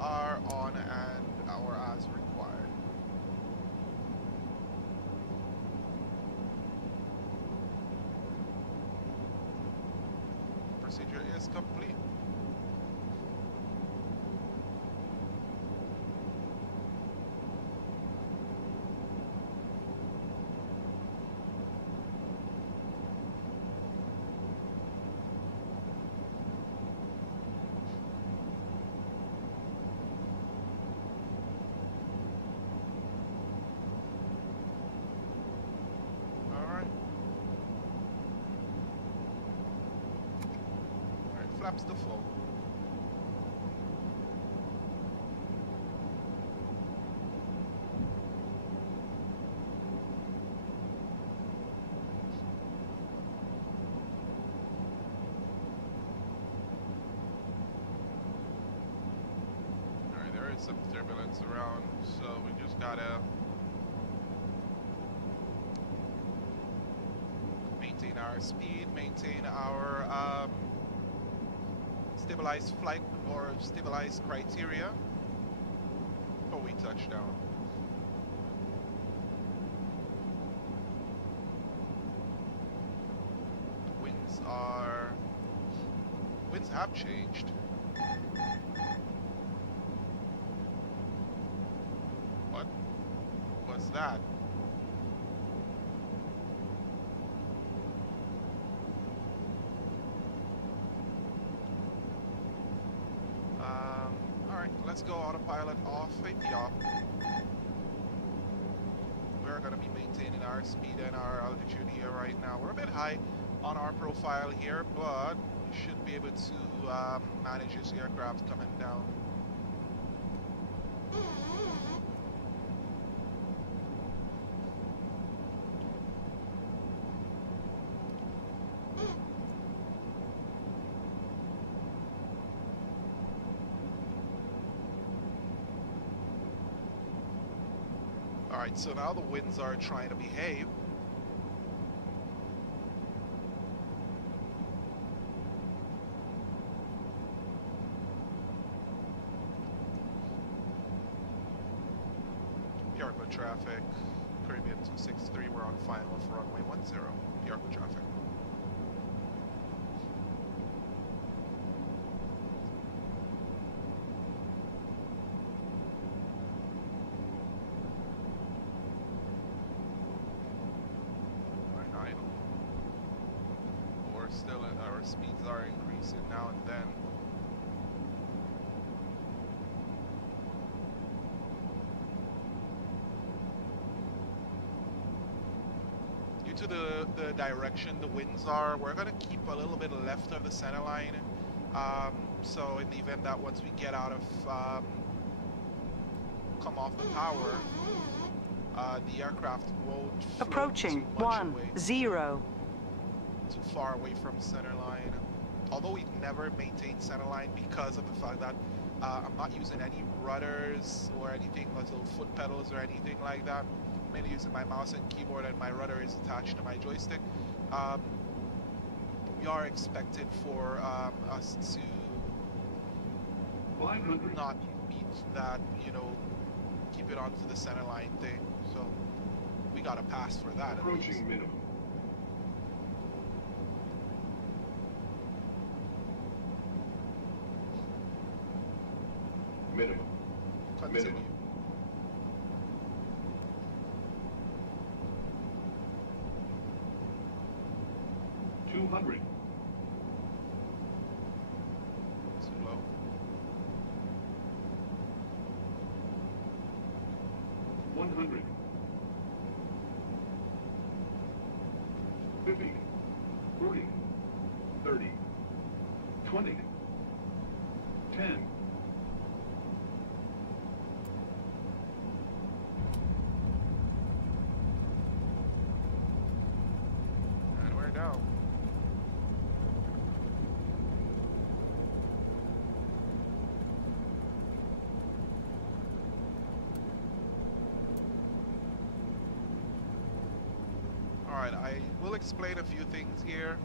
are on and or as required. Procedure is complete. flaps to full. Alright, there is some turbulence around, so we just gotta maintain our speed, maintain our stabilized flight or stabilized criteria. Oh, we touched down. Winds have changed. What was that? Alright, let's go autopilot off APR. We're going to be maintaining our speed and our altitude here right now. We're a bit high on our profile here, but we should be able to manage this aircraft coming down. Alright, so now the winds are trying to behave. Yarko traffic, Caribbean 263, we're on final for runway 10, Yarko traffic. Still, our speeds are increasing now and then. Due to the direction the winds are, we're going to keep a little bit left of the center line. So in the event that once we get out of, come off the tower, the aircraft won't float Approaching too much 10. Too far away from center line. Although we never maintain center line because of the fact that I'm not using any rudders or anything like little foot pedals or anything like that. I'm mainly using my mouse and keyboard, and my rudder is attached to my joystick. We are expected for us to not meet that, you know, keep it onto the center line thing. So we got a pass for that. Approaching minimum. Minimum. Continue. Minimum. Two 200. Too low. 100. 50. 40. 30. 20. 10. And we're down. Alright, I will explain a few things here.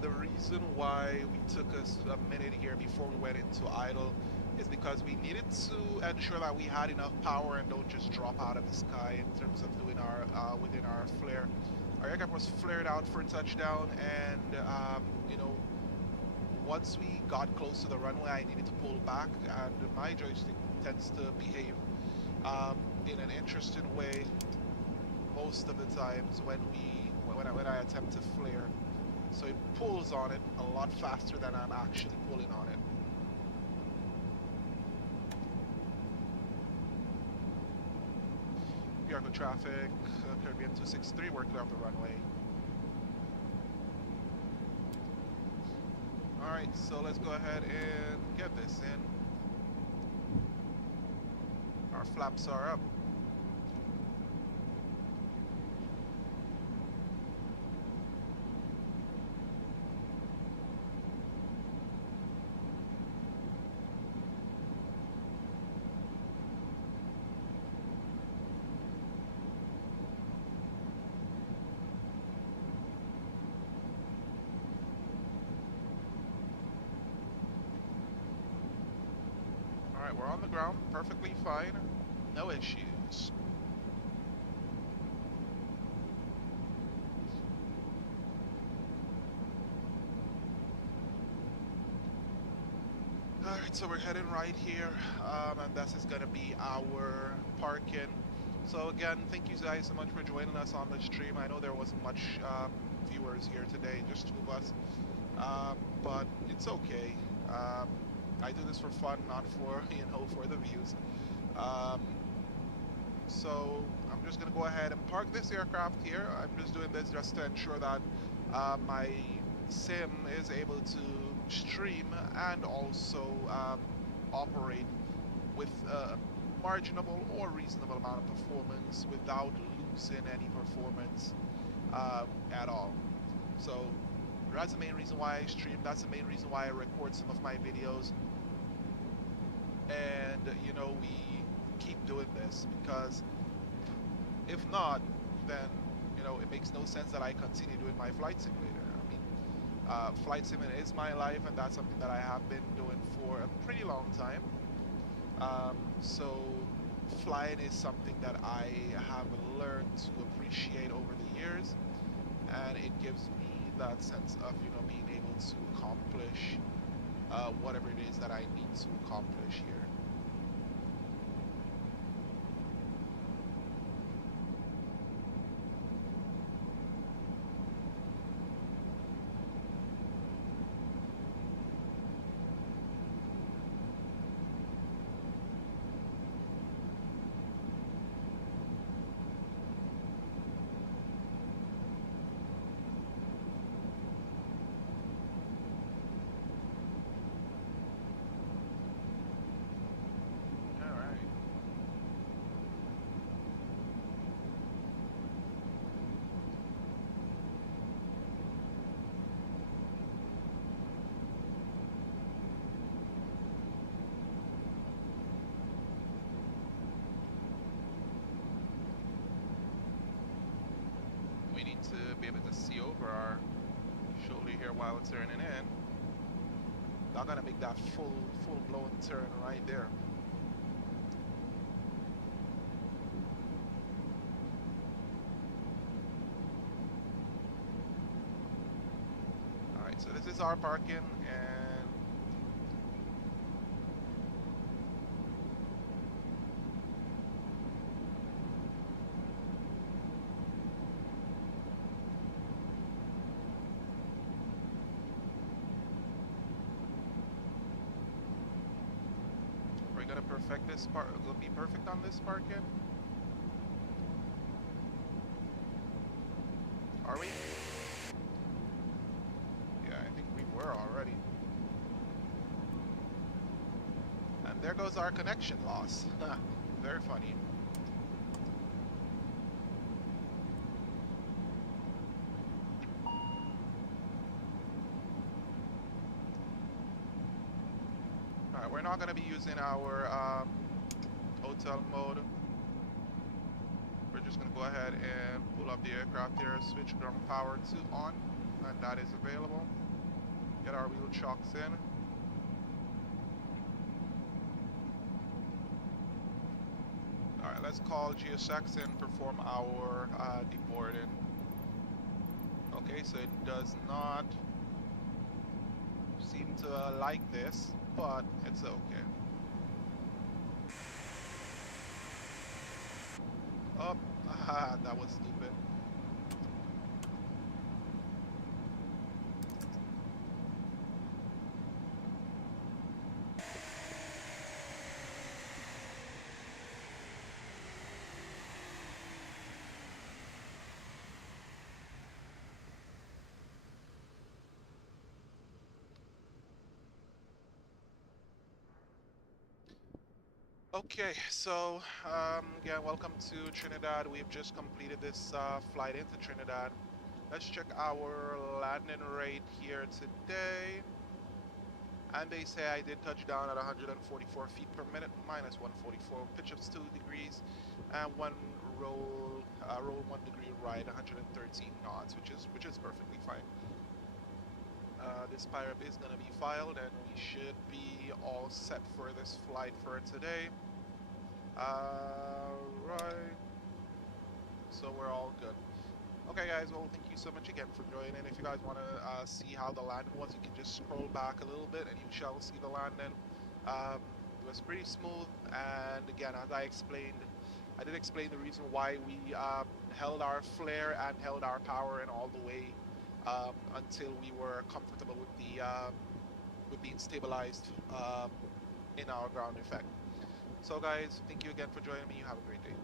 The reason why we took us a minute here before we went into idle is because we needed to ensure that we had enough power and don't just drop out of the sky in terms of doing our within our flare. Our aircraft was flared out for touchdown, and you know, once we got close to the runway, I needed to pull back, and my joystick tends to behave in an interesting way most of the times when I attempt to flare. So it pulls on it a lot faster than I'm actually pulling on it. Cargo traffic, Caribbean 263, we're clear off the runway. Alright, so let's go ahead and get this in. Our flaps are up. Alright, we're on the ground, perfectly fine, no issues. Alright, so we're heading right here, and this is gonna be our parking. So again, thank you guys so much for joining us on the stream. I know there wasn't much viewers here today, just 2 of us, but it's okay. I do this for fun, not for, for the views. So I'm just gonna go ahead and park this aircraft here. I'm just doing this just to ensure that my sim is able to stream and also operate with a marginable or reasonable amount of performance without losing any performance at all. So that's the main reason why I stream. That's the main reason why I record some of my videos. And we keep doing this, because if not, then it makes no sense that I continue doing my flight simulator. I mean, flight simulator is my life, and that's something that I have been doing for a pretty long time. So flying is something that I have learned to appreciate over the years, and it gives me that sense of being able to accomplish whatever it is that I need to accomplish here. We need to be able to see over our shoulder here while it's turning in. Not gonna make that full-blown turn right there. Alright, so this is our parking, and we're gonna perfect this part. We'll be perfect on this parking. Are we? Yeah, I think we were already. And there goes our connection loss. Very funny. Alright, we're not going to be using our hotel mode. We're just going to go ahead and pull up the aircraft here, switch ground power to on, and that is available. Get our wheel chocks in. Alright, let's call GSX and perform our deboarding. Okay, so it does not seem to like this, but it's okay. Oh, that was stupid. Okay, so again, welcome to Trinidad. We've just completed this flight into Trinidad. Let's check our landing rate here today. And they say I did touch down at 144 feet per minute, minus 144, pitch of 2 degrees, and one roll 1 degree right, 113 knots, which is perfectly fine. This pirate is gonna be filed, and we should be all set for this flight for today. Right. So we're all good. Okay, guys. Well, thank you so much again for joining. If you guys want to see how the landing was, you can just scroll back a little bit, and you shall see the landing. It was pretty smooth, and again, as I explained, I did explain the reason why we held our flare and held our power in all the way until we were comfortable with being stabilized in our ground effect. So, guys, thank you again for joining me. You have a great day.